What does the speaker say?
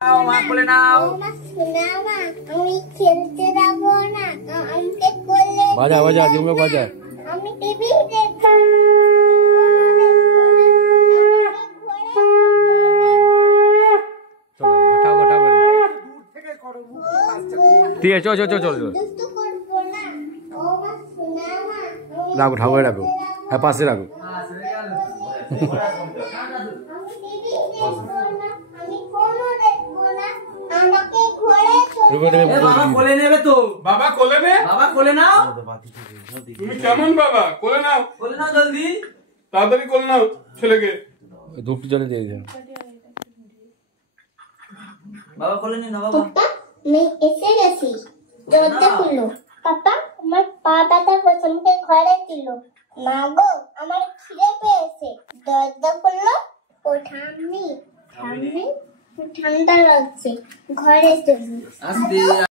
বলে নাও আমি খেলতে যাবো না, আমাকে বললে বাজা বাজা দিমকে বাজা। আমি টিভি দেখব। চলো ঘটা ঘটা করে ঠিক আছে, চল চল চল চল দুষ্টু করবো না। ও মা শোনা মা, রাখো ঠাকুরে রাখো, হ্যাঁ পাশে রাখো। আমি টিভি দেখবো না, আমি ফোনও দেখবো না, আমাকে ঘরে বাবা কোলে নেবে তো। বাবা কোলে নে, বাবা কোলে নাও। তুমি কেমন বাবা? কোলে নাও, কোলে নাও জলদি। তাড়াতাড়ি কোলে নাও ছেলেকে। ধূপটি জলে দিয়ে দিও। বাবা কোলে নে না বাবা। পাপা আমি এসে গেছি, দরজা খুলো। পাপা আমার পা ব্যথা করছে, আমাকে ঘরে দিল। মা গো আমার খিদে পেয়েছে, দরজা খুললো। ও ঠাম্মি ঠাম্মি ঠান্ডা লাগছে, ঘরে চলুন। আস্তে